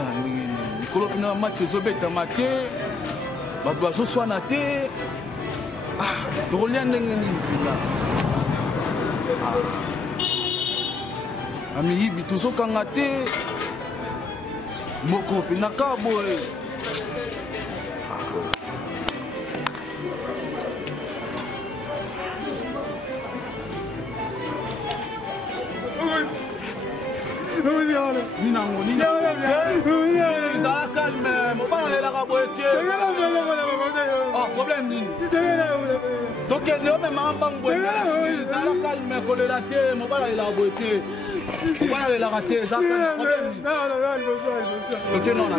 tosala ndenge nini likolo mpena match ezobetama te bato bazoswana te tokolia ndenge nini mpena amiyibi tozokanga te moko mpena ka boye Ninango, calme, mon père est là, problème nini? Donc, il y a même un banc, calme, coller la tête, mon père est là, boité. Mon père est là, raté, ça fait problème. Ok, non, la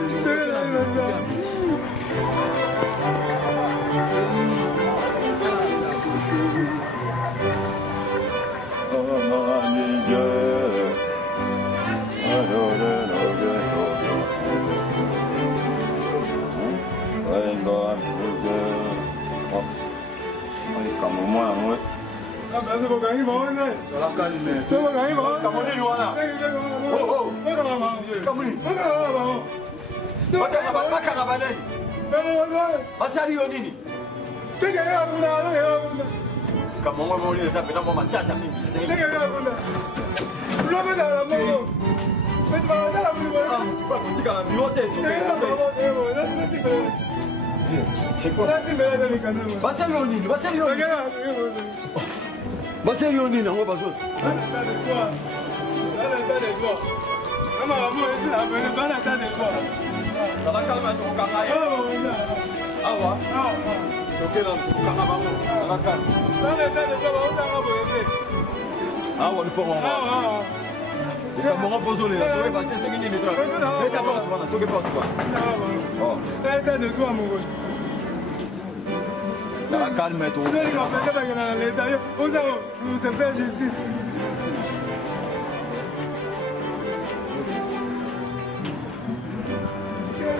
ça va calmer tout.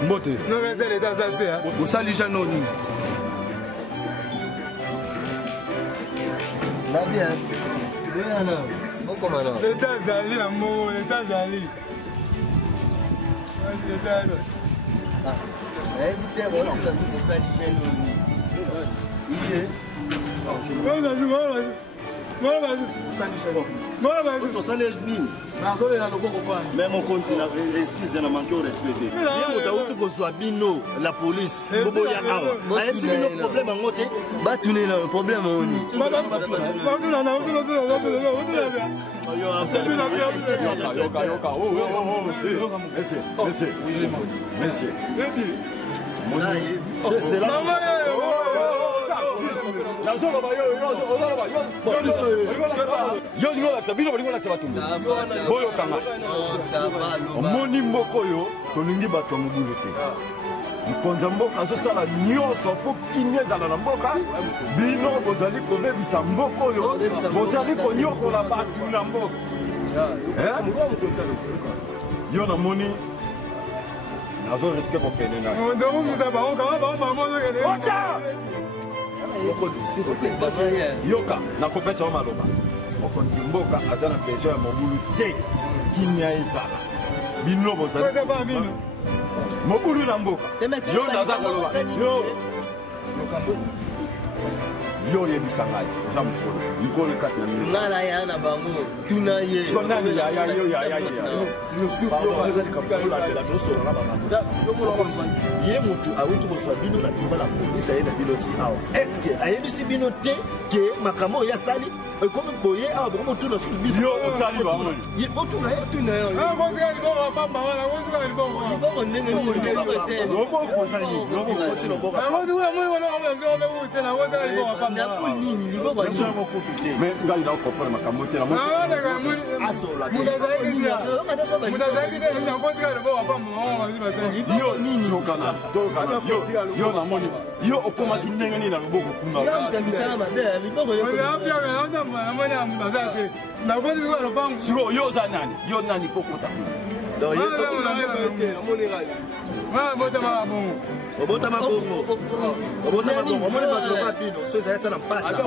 Mbote. Non mais c'est l'état ça. Vous salissez Janoni. Va bien. Bien là. Bon comment là? L'état Zali amour, l'état Zali. L'état. Ah. Écoutez, voilà, on a ce salissez Janoni. Même on continue à excuse na manquer au respecter. La police, problème en côté. Bah tu n'es là, le problème on y. C'est là. Moni mboko yo tolingi bato mobulu te mokonzi mboka azosala nyonso mpo kimia ezala na mboka bino bozali kobebisa mboka oyo bozali konyokola bato na mboka yo namoni nazo riske kokende na yoka nakopesa yo maloba mokonzi mboka aza na besoin ya mobulu te kimia ezala bino bozali mobulu na mboka yo naza koloba yo yebisa ngai eza mokolo likolo kati ya mino ngala ya na bango tuna ye nani ya ye mutu awuti koswa bino na bino la polisi ayenda bino ti awa eske ayebisi bino te ke makambo oyo asali ekomi boye awa bokomo tuna su biso yo osali bango ye otuna ye tuna ye libongo ndenge mais ngai na comprendre makambo te na yo nini okana yo namoni yo okomaki ndenge nini na loboko kuna siko yo oza nani yo nani pokota Donc, obotama bongo omoni bato loba bino so ezalaki na mpasa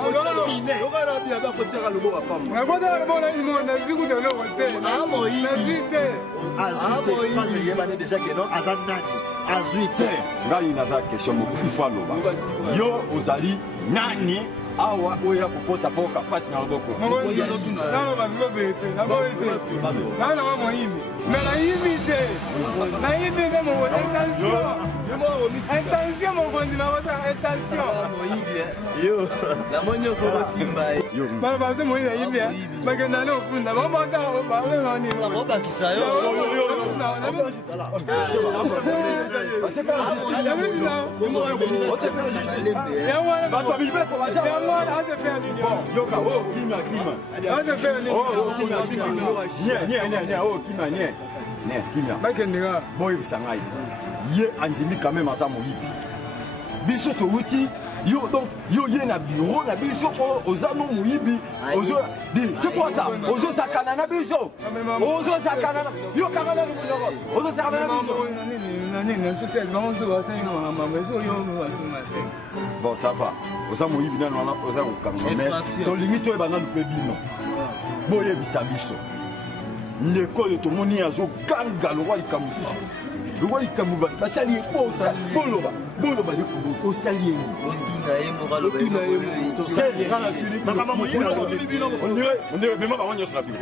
azwi te pase yebani déjà ke non aza nani azwi te ngai naza question moko ifo aloba yo ozali nani awa oya kokota mpoka mpasi na loboko intention mokonzi nakota intention moyi nayibi bakenda nofunda boyebisa ngai ye andimi quand même aza moyibi biso towuti yo donc yo ye na biro na biso oza no moyibi c'est quoi ça ozosakana na biso ozosakana yo kaka na ozosakana na biso bon ça va oza moyibi nano wana oza kokanga mais tolingi toyeba nanu mpe bino boyebisa biso ndeko oyo tomoni azoganga lokwa likambo mosusu lokwa likambo basali eposa boloba osali ye makambo moyina on dirait vraiment bango nyonso na biro